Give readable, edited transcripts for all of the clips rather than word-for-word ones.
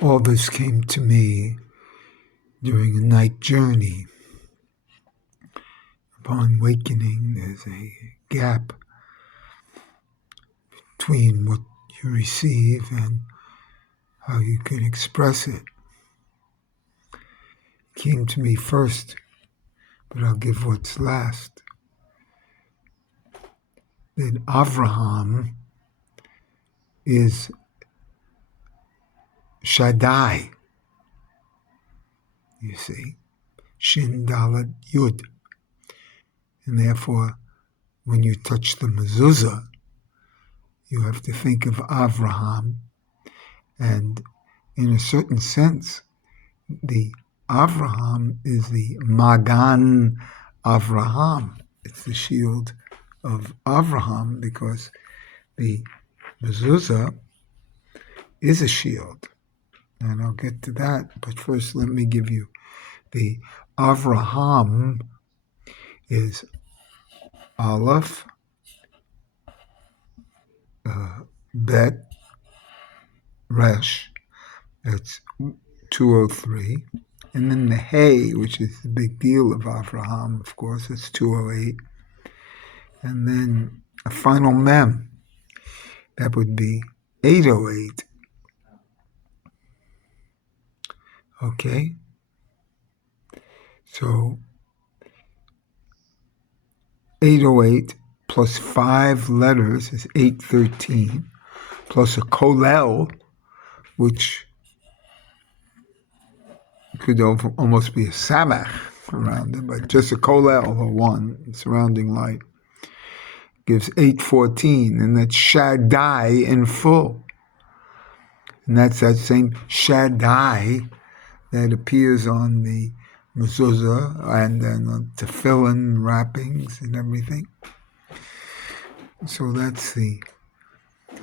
All this came to me during a night journey. Upon wakening, there's a gap between what you receive and how you can express it. It came to me first, but I'll give what's last. That Avraham is Shaddai, you see, Shin Dalet Yud. And therefore, when you touch the mezuzah, you have to think of Avraham. And in a certain sense, the Avraham is the Magan Avraham. It's the shield of Avraham because the mezuzah is a shield. And I'll get to that. But first, let me give you the Avraham is Aleph, Bet, Resh, that's 203. And then the Hay, which is the big deal of Avraham, of course, it's 208. And then a final Mem, that would be 808. Okay? So 808 plus 5 letters is 813, plus a kolel, which could almost be a samach around it, but just a kolel, or one, surrounding light, gives 814, and that's Shaddai in full. And that's that same Shaddai that appears on the mezuzah and then on tefillin wrappings and everything. So that's the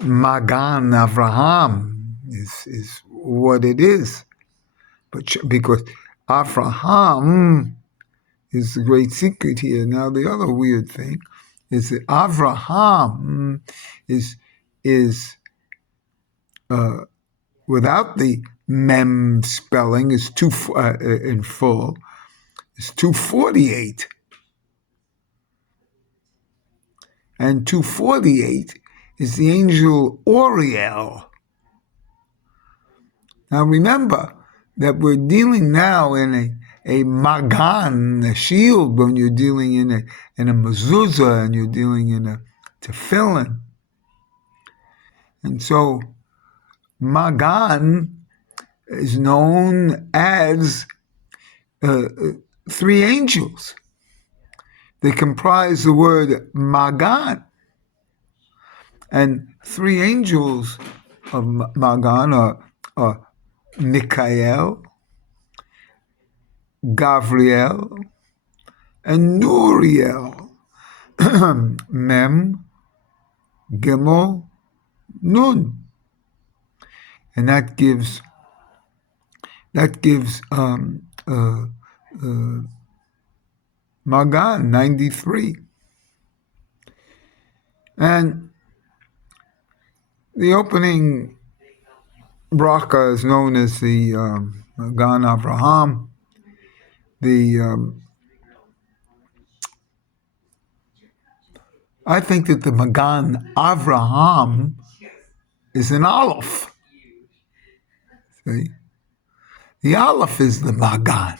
Magan Avraham is what it is. But because Avraham is the great secret here. Now the other weird thing is that Avraham is without the mem spelling is in full is 248, and 248 is the angel Oriel. Now remember that we're dealing now in a magan, a shield, when you're dealing in a mezuzah and you're dealing in a tefillin. And so magan is known as 3 angels. They comprise the word magan. And 3 angels of magan are Mikael, Gavriel, and Nuriel. Mem, Gimel, Nun. And that gives Magan 93. And the opening bracha is known as the Magan Avraham. I think that the Magan Avraham is an Aleph. See? The Aleph is the Magan.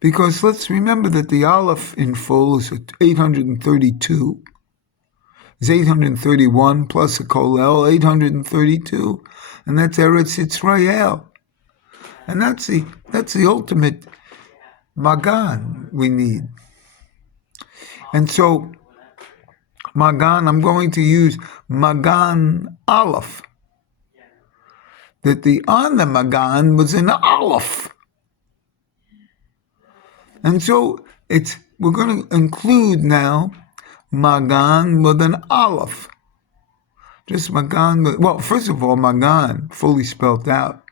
Because let's remember that the Aleph in full is 832. It's 831 plus a kolel, 832. And that's Eretz Yisrael. And that's the ultimate Magan we need. And so Magan, I'm going to use Magan Aleph. That on the Magan was an Aleph. And so we're going to include now Magan with an Aleph. Just Magan, well, first of all, Magan, fully spelled out,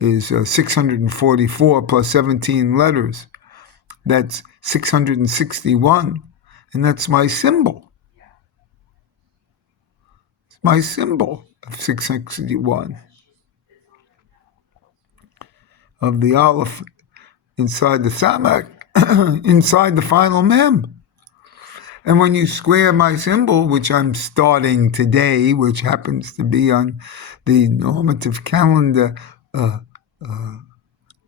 is 644 plus 17 letters. That's 661, and that's my symbol. my symbol of 661, of the Aleph inside the Samak, inside the final Mem. And when you square my symbol, which I'm starting today, which happens to be on the normative calendar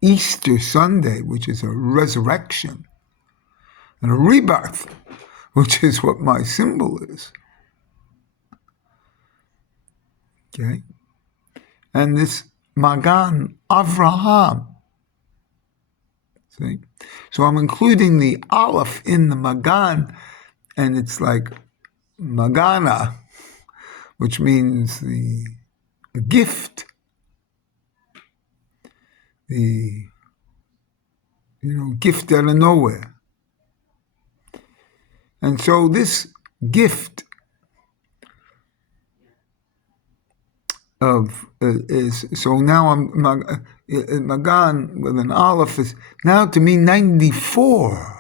Easter Sunday, which is a resurrection and a rebirth, which is what my symbol is. Okay? And this Magan Avraham. See? So I'm including the Aleph in the Magan, and it's like Magana, which means the gift, the gift out of nowhere. And so this gift of is, so now I'm Magan with an Aleph is now to me 94.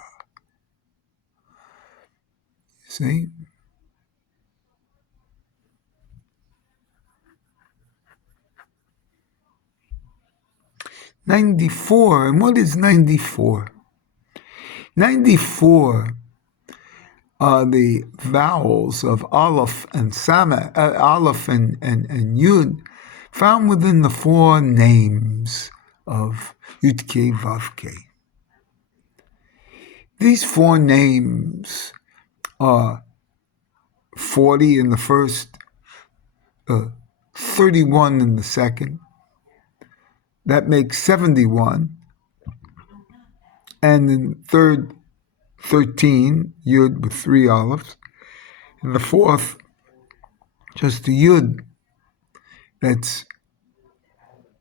See? $94. And what is 94? 94 are the vowels of Aleph and Sama, Aleph and Yud, found within the four names of Yud-Kei Vav-Kei. These four names are 40 in the first, 31 in the second. That makes 71. And in the third, 13, Yud with 3 Alephs. In the fourth, just a Yud, that's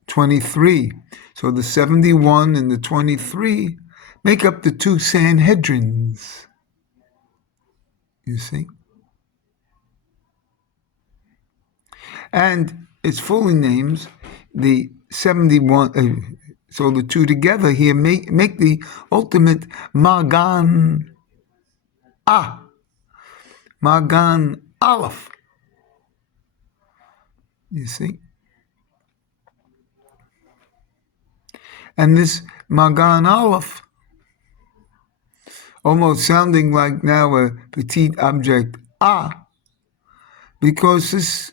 23. So the 71 and the 23 make up the 2 Sanhedrins. You see? And its fully names the 71, so the 2 together here make the ultimate Magan Magan Aleph. You see? And this Magan Aleph, almost sounding like now a petit object because this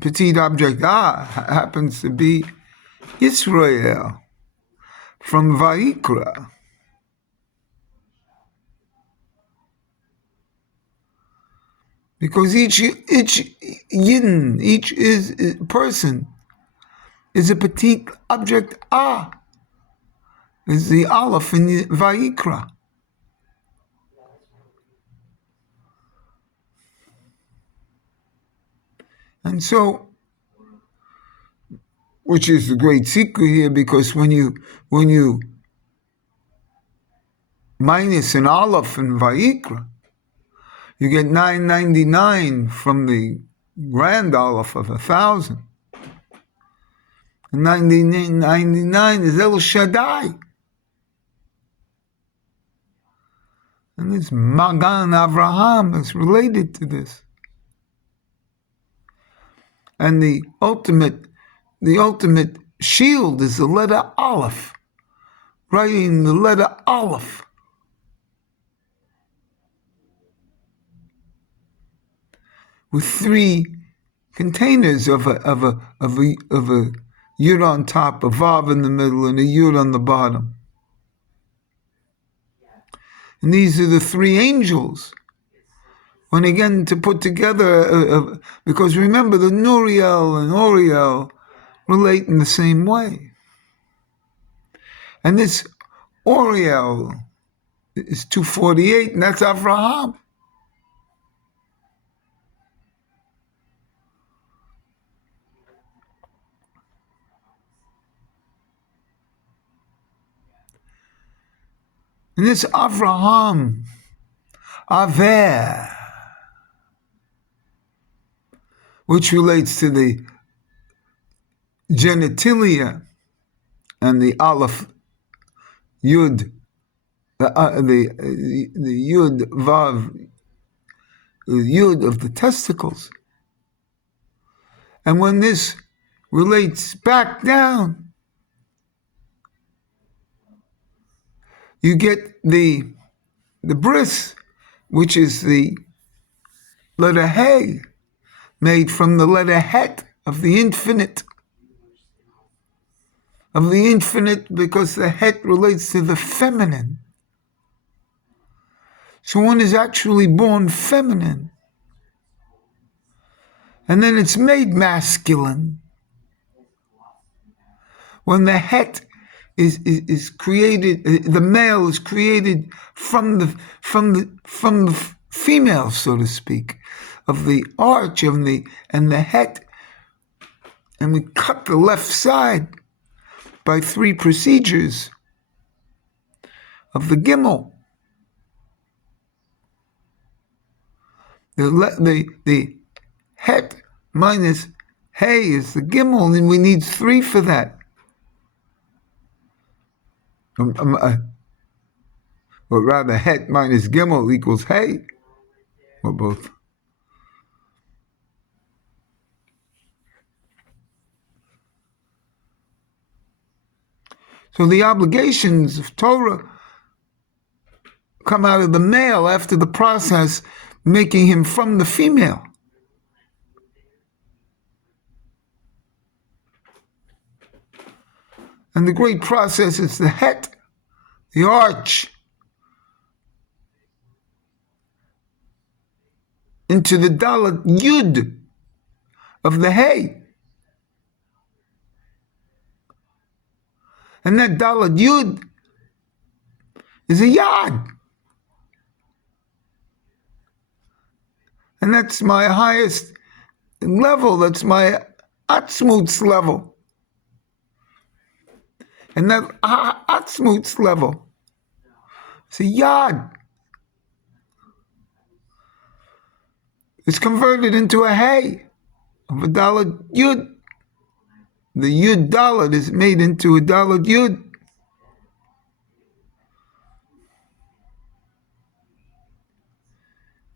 petit object happens to be Israel from Vayikra. Because each Yidden, each person is a petit object is the Aleph in the Vayikra. And so, which is the great secret here, because when you minus an Aleph in Vayikra, you get 999 from the grand Aleph of 1,000. And 99 is El Shaddai. And this Magan Avraham is related to this. And the ultimate shield is the letter Aleph, writing the letter Aleph. With 3 containers of a Yud on top, a Vav in the middle, and a Yud on the bottom. And these are the 3 angels. When again to put together, because remember the Nuriel and Oriel relate in the same way. And this Oriel is 248, and that's Avraham. And this Avraham, Aver, which relates to the genitalia and the Aleph Yud, the Yud Vav, the Yud of the testicles, And when this relates back down, you get the bris, which is the letter Hey, made from the letter Het of the infinite. Of the infinite, because the Het relates to the feminine. So one is actually born feminine. And then it's made masculine. When the Het is created, the male is created from the female, so to speak, of the arch and the Het, and we cut the left side by 3 procedures of the Gimel. The Het minus Hey is the Gimel, and we need 3 for that. Or rather, Het minus Gimel equals Hey, or both. So the obligations of Torah come out of the male after the process, making him from the female. And the great process is the Het, the arch, into the Dalet Yud of the Hey. And that Dalet Yud is a Yad. And that's my highest level, that's my Atzmutz level. And that Atzmutz level, it's a Yad. It's converted into a Hey of a Dalet Yud. The Yud Dalet is made into a Dalet Yud.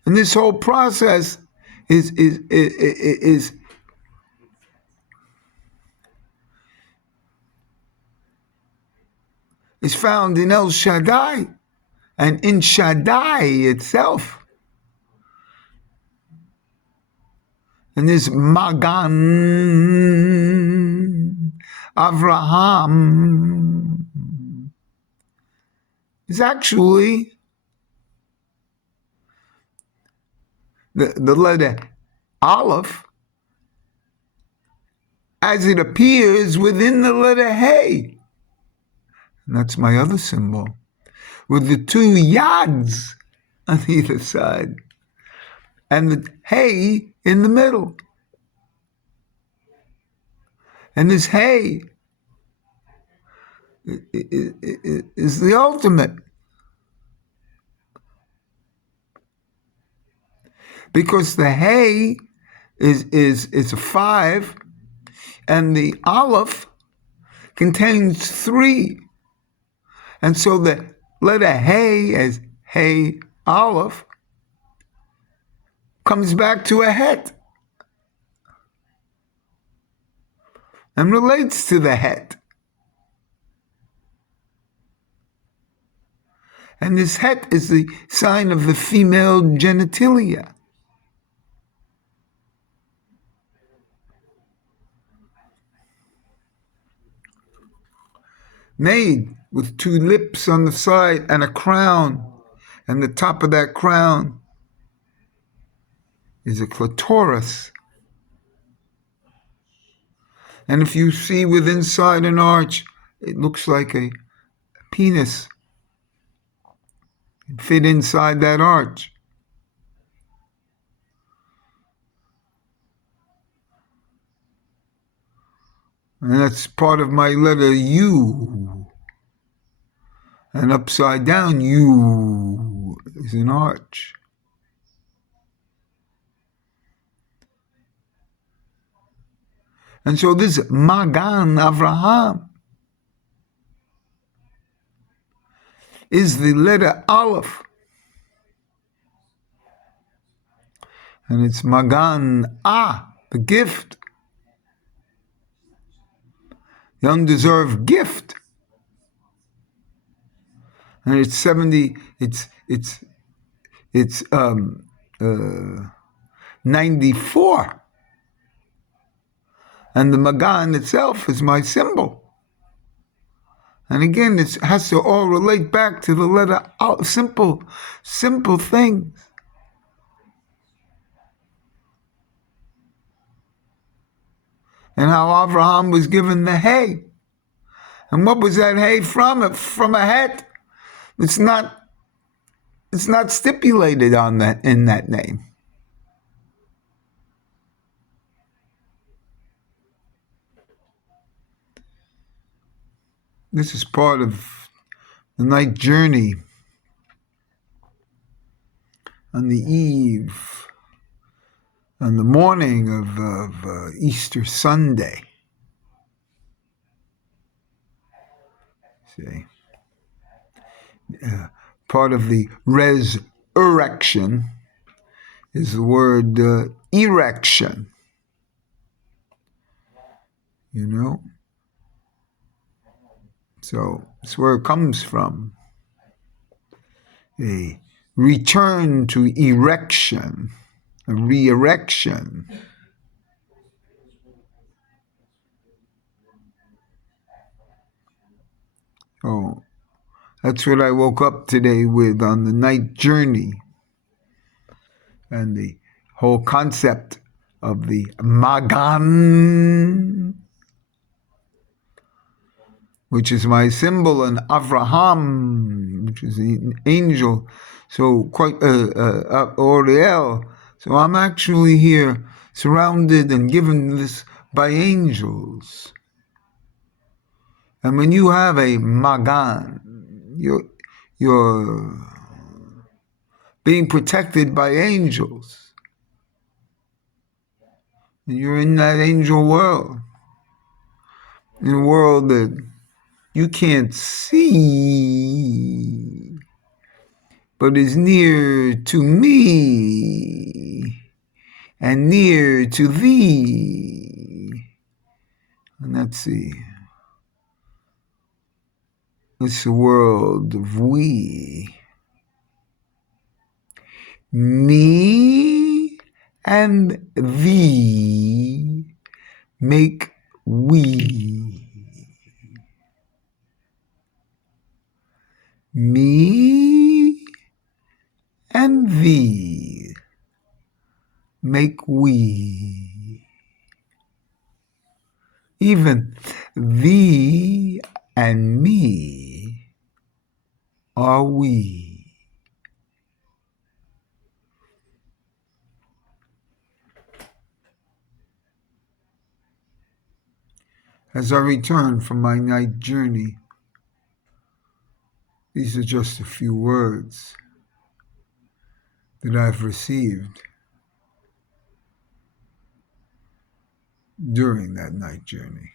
And this whole process is found in El Shaddai and in Shaddai itself. And this Magan Avraham is actually the letter Aleph as it appears within the letter Hey. And that's my other symbol, with the 2 Yads on either side, and the Hey in the middle. And this Hey is the ultimate. Because the Hey is a 5, and the Aleph contains 3. And so the letter Hey as Hey Aleph comes back to a Het and relates to the Het. And this Het is the sign of the female genitalia. Made with 2 lips on the side and a crown, and the top of that crown is a clitoris. And if you see with inside an arch, it looks like a penis. It fit inside that arch. And that's part of my letter U. And upside down, U is an arch. And so this Magan Avraham is the letter Aleph. And it's Magan A, the gift. the undeserved gift. And it's 70, it's 94. And the Magan itself is my symbol. And again, it has to all relate back to the letter Aleph, simple things. And how Avraham was given the hay. And what was that hay from? From a het. It's not stipulated on that in that name. This is part of the night journey on the eve, on the morning of Easter Sunday. See, part of the resurrection is the word erection. You know? So that's where it comes from. A return to erection, a re-erection. Oh, that's what I woke up today with on the night journey. And the whole concept of the Magan, which is my symbol, and Avraham, which is an angel, so quite Oriel. So I'm actually here surrounded and given this by angels. And when you have a Magan, you're being protected by angels. And you're in that angel world, in a world that you can't see, but is near to me and near to thee. And let's see. It's the world of we. Me and thee make we. Me and thee make we. Even thee and me are we. As I return from my night journey, these are just a few words that I've received during that night journey.